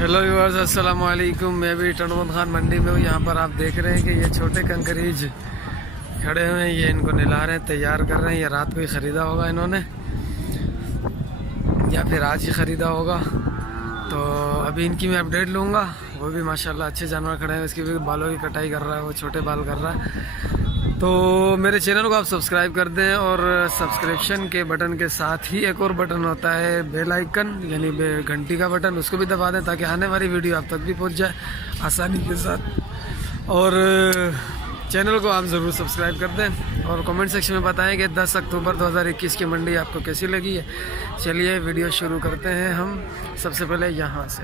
Hello viewers, अस्सलाम वालेकुम। मैं भी टनमन खान मंडी में हूँ। यहाँ पर आप देख रहे हैं कि ये छोटे कंकरीज खड़े हुए हैं। ये इनको निला रहे हैं, तैयार कर रहे हैं। ये रात को ही ख़रीदा होगा इन्होंने या फिर आज ही ख़रीदा होगा। तो अभी इनकी मैं अपडेट लूँगा। वो भी माशाल्लाह अच्छे जानवर खड़े हैं। इसकी भी बालों की कटाई कर रहा है, वो छोटे बाल कर रहा है। तो मेरे चैनल को आप सब्सक्राइब कर दें और सब्सक्रिप्शन के बटन के साथ ही एक और बटन होता है बेल आइकन, यानी घंटी का बटन, उसको भी दबा दें ताकि आने वाली वीडियो आप तक भी पहुंच जाए आसानी के साथ। और चैनल को आप ज़रूर सब्सक्राइब कर दें और कमेंट सेक्शन में बताएं कि 10 अक्टूबर 2021 की मंडी आपको कैसी लगी है। चलिए वीडियो शुरू करते हैं हम सबसे पहले यहाँ से।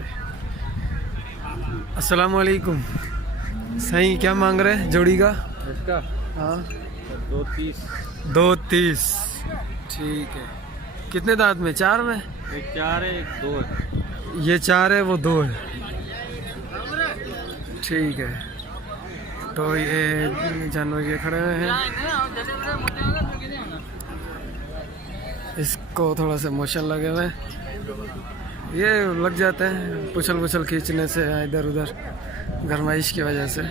अस्सलाम वालेकुम। सही क्या मांग रहे हैं जोड़ी का? इसका हाँ 230 ठीक है। कितने दांत में? 4 में? एक 4 है, एक 2 है। ये 4 है, वो 2 है। ठीक है। तो ये जानवर ये खड़े हुए हैं। इसको थोड़ा सा मोशन लगे हुए हैं, ये लग जाते हैं पुछल पुछल खींचने से, इधर उधर गरमाइश की वजह से।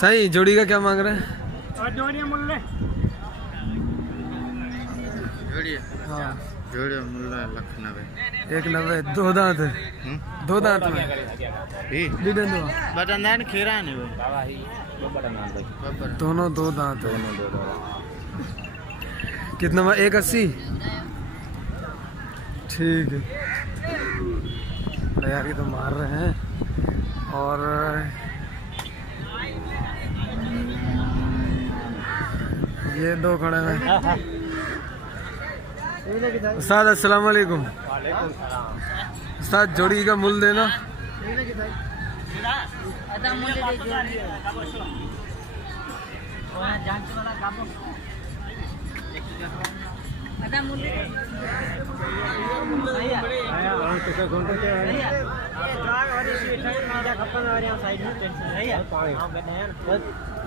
सही जोड़ी का क्या मांग रहे हैं? हाँ जोड़ी मुल्ला 190। 190। 2 दांत है? 2 दांत में बटन खीरा नहीं दोनों 2 दांत है। कितना? 180। ठीक है। यार ये तो मार रहे हैं। और ये 2 खड़े हैं। उस्ताद अस्सलाम वालेकुम। उस्ताद जोड़ी का मूल देना।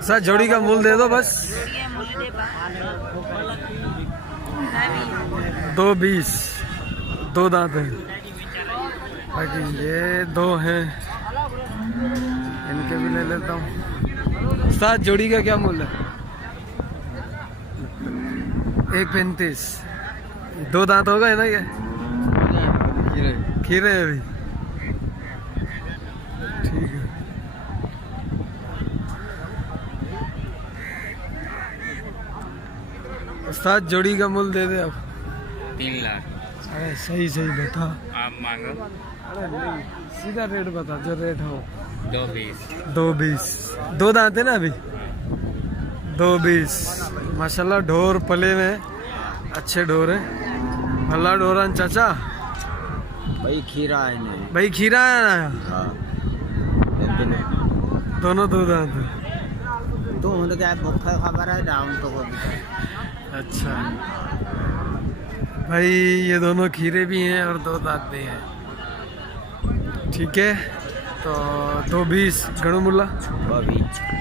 सर जोड़ी का मूल दे दो बस। 220। 2 दांत है। बाकी ये 2 हैं, इनके भी ले लेता हूँ। साथ जोड़ी का क्या मूल्य है? 135। 2 दांत होगा है ना ये? खीरे है अभी। ठीक है। उस्ताद जोड़ी का मूल्य दे दे आप। 3 लाख। अरे सही सही बता। आप मांगो। अरे नहीं, सीधा रेट बता जो रेट हो। 220। 220। 2 दांत है ना अभी? 220। माशाल्लाह ढोर पले में अच्छे ढोर हैं। भला ढोरन चाचा भाई खीरा है नहीं। भाई खीरा है ना? हाँ दोनों 2 दांत है। तो उन्हें क्या भूखा खबर है डाउन तो को। अच्छा भाई, ये दोनों खीरे भी हैं और 2 दांत भी हैं। ठीक है। तो 220 गणु मुल्ला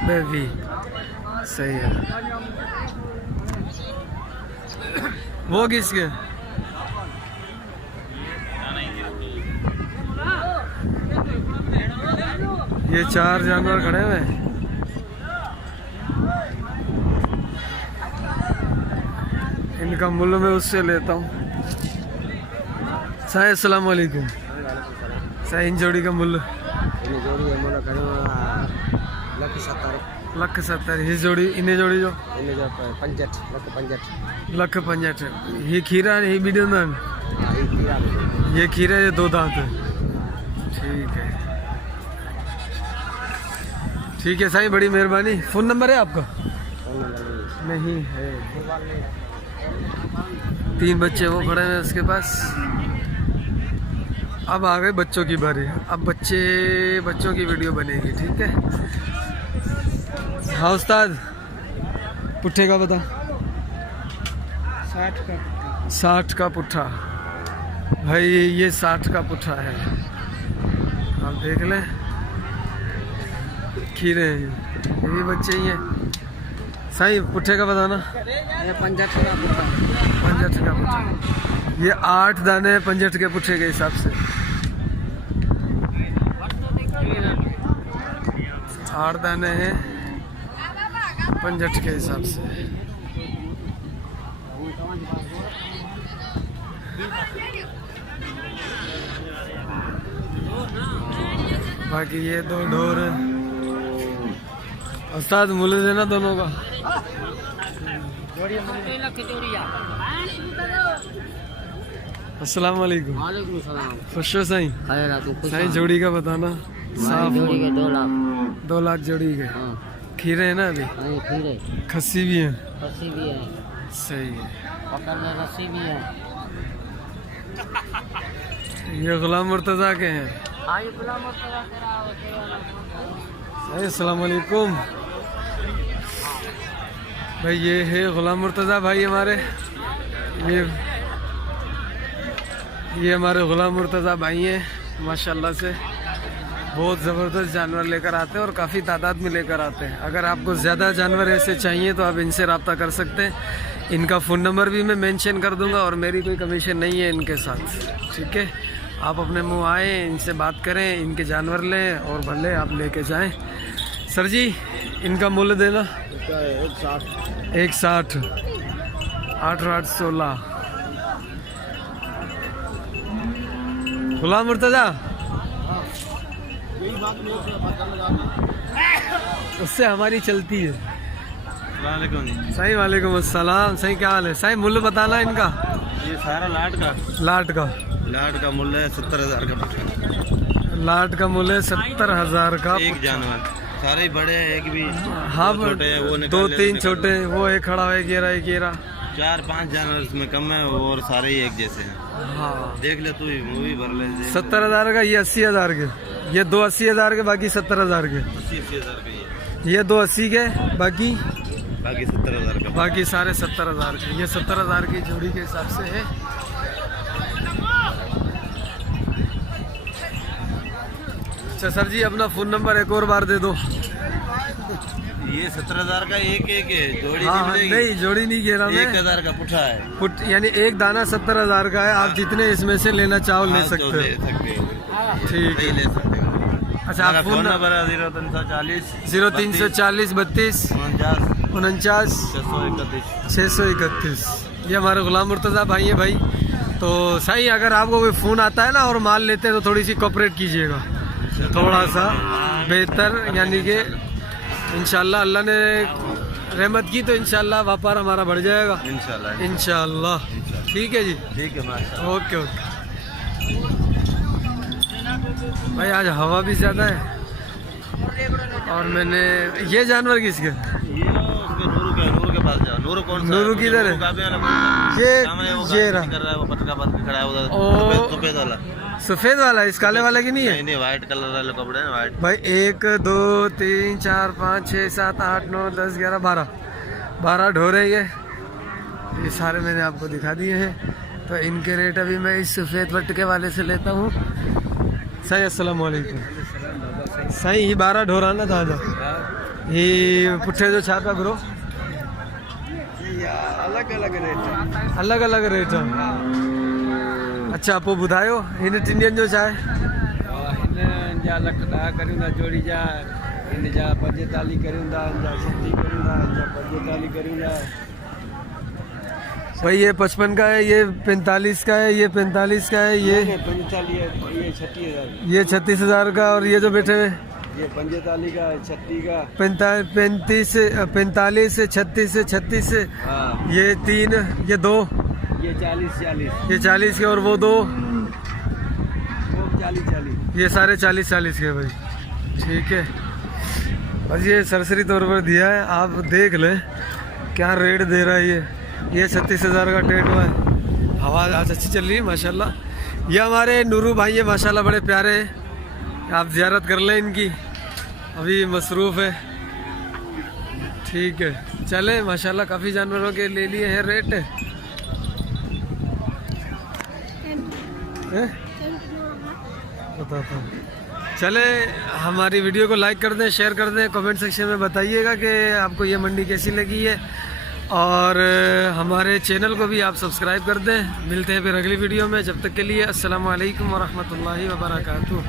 बेबी सही है। वो किसके? ये 4 जानवर खड़े हुए हैं। इनका मूल्य मैं उससे लेता हूँ। साईं अस्सलाम वालेकुम। साईं इन जोड़ी का मूल्य? लख 70। ये जोड़ी इन्हें जोड़ी जो 1,65,00,000। ये खीरा है, ये मीडियम दान। ये खीरा, ये 2 दांत है। ठीक है। ठीक है साईं, बड़ी मेहरबानी। फ़ोन नंबर है आपका? नहीं है। 3 बच्चे वो खड़े हैं उसके पास। अब आ गए बच्चों की बारी। अब बच्चों की वीडियो बनेगी। ठीक है। हाँ उस्ताद, पुट्ठे का बता। 60 का पुट्ठा। भाई ये 60 का पुट्ठा है, आप देख लें। खीरे हैं ये भी बच्चे ही हैं। सही पुट्ठे का बताना। 65 का पुट्ठा। 65 का पुट्ठा। ये 8 दाने 65 के पुट्ठे के हिसाब से। 8 दाने हैं 65 के हिसाब से। बाकी ये 2 ढोर है। उस्ताद मूल्य देना दोनों का। अस्सलाम वालेकुम। वालेकुम सलाम। खुश हो साईं? साईं जोड़ी का बताना। साफ जोड़ी के 2 लाख। 2 लाख जोड़ी के। हाँ खीरे है ना अभी? खीरे खस्सी भी है। रस्सी भी है, सही है। पकड़ने रस्सी भी है। ये गुलाम मुर्तज़ा के हैं। अस्सलाम वालेकुम भाई। ये है गुलाम मुर्तज़ा भाई हमारे। ये हमारे गुलाम मुर्तज़ा भाई हैं माशाल्लाह से। बहुत ज़बरदस्त जानवर लेकर आते हैं और काफ़ी तादाद में लेकर आते हैं। अगर आपको ज़्यादा जानवर ऐसे चाहिए तो आप इनसे रब्ता कर सकते हैं। इनका फ़ोन नंबर भी मैं मेंशन कर दूंगा और मेरी कोई कमीशन नहीं है इनके साथ, ठीक है। आप अपने मुंह आए, इनसे बात करें, इनके जानवर लें और भले आप लेके जाएं। सर जी इनका मूल्य देना। 160 8 8 16। गुलाम मुर्तज़ा उससे हमारी चलती है। सही वालेकुम अस्सलाम। सही क्या हाल है? सही मूल्य बताना इनका। ये सारा लाट का मूल्य है 70,000 का। लाट का मूल्य 70,000 का। एक जानवर सारे ही बड़े हैं, एक भी हाँ छोटे हैं, वो 2-3 छोटे, वो एक खड़ा है, एक ये रहा। 4-5 जानवर इसमें कम है और सारे ही एक जैसे हैं। हाँ देख ले तू ही, वो भी भर ले। 70,000 का। ये 80,000 के। ये 2 80,000 के, बाकी 70,000 के। 80,000 का ये 2 80 के, बाकी 70,000 का। बाकी सारे 70,000 के। ये 70,000 की जोड़ी के हिसाब से है। अच्छा सर जी अपना फ़ोन नंबर एक और बार दे दो। ये 70,000 का एक है, जोड़ी हाँ नहीं मिलेगी। नहीं जोड़ी नहीं कह रहा मैं। 1,000 का पुठा है। फुट यानी एक दाना 70,000 का है। आप जितने इसमें से लेना चाहो ले हाँ, सकते तो हो। ले सकते हो। ठीक सही है। ले सकते हो। अच्छा आप फोन नंबर है 0340 0340 32 49 631। ये हमारे गुलाम मुर्तज़ा भाई है भाई। तो सही अगर आपको कोई फ़ोन आता है ना और माल लेते हैं तो थोड़ी सी कोऑपरेट कीजिएगा, थोड़ा सा बेहतर। यानी कि इंशाल्लाह अल्लाह ने रहमत की तो इंशाल्लाह व्यापार हमारा बढ़ जाएगा इंशाल्लाह। ठीक है जी, ठीक है माशाल्लाह। ओके ओके भाई। आज हवा भी ज़्यादा है और मैंने ये जानवर किसके? ये उसके नूरू के पास जाओ। नूरू कौन सा? नूरू किधर है? ये रहा। कर रहा है वो पटका बन के खड़ा है उधर। ओ सफेद वाला। सफ़ेद वाला, इस काले वाला की नहीं है? नहीं व्हाइट कलर वाले कपड़े हैं व्हाइट। भाई 1 2 3 4 5 6 7 8 9 10 11 12 ढोरे ये सारे मैंने आपको दिखा दिए हैं। तो इनके रेट अभी मैं इस सफ़ेद पटके वाले से लेता हूँ। सही अस्सलाम वालेकुम। सही ही 12 ढोरा ना था ये पुट्ठे जो छापा ग्रो अलग अलग रेट है। अच्छा आप ॿुधायो हिन टिंडियुनि जो छा आहे? हिन जा लख 10 करियूं था जोड़ी जा। हिन जा 45 करियूं था, हिन जा 36 करियूं था, हिन जा 45 करियूं था। भाई ये 55 का है, ये 45 का है, ये 45 का है, ये 45 है, ये 36,000, ये 36,000 का। और ये जो बैठे हुए ये 45 का है, 36 का। 45 36 36 हाँ ये 3 ये 2 ये 40 ये 40 के और वो 2 वो 40 ये सारे 40 के भाई। ठीक है बस ये सरसरी तौर पर दिया है, आप देख लें क्या रेट दे रहा है। ये 36,000 का टेट हुआ है। हवा आज अच्छी चल रही है माशाल्लाह। ये हमारे नूरू भाई है माशाल्लाह, बड़े प्यारे हैं। आप ज़ियारत कर लें इनकी, अभी मसरूफ़ है। ठीक है चले माशाल्लाह काफ़ी जानवरों के ले लिए हैं रेट। बताता हूँ। चले हमारी वीडियो को लाइक कर दें, शेयर कर दें, कमेंट सेक्शन में बताइएगा कि आपको ये मंडी कैसी लगी है। और हमारे चैनल को भी आप सब्सक्राइब कर दें। मिलते हैं फिर अगली वीडियो में, जब तक के लिए अस्सलाम वालेकुम व रहमतुल्लाहि व बरकातुहू।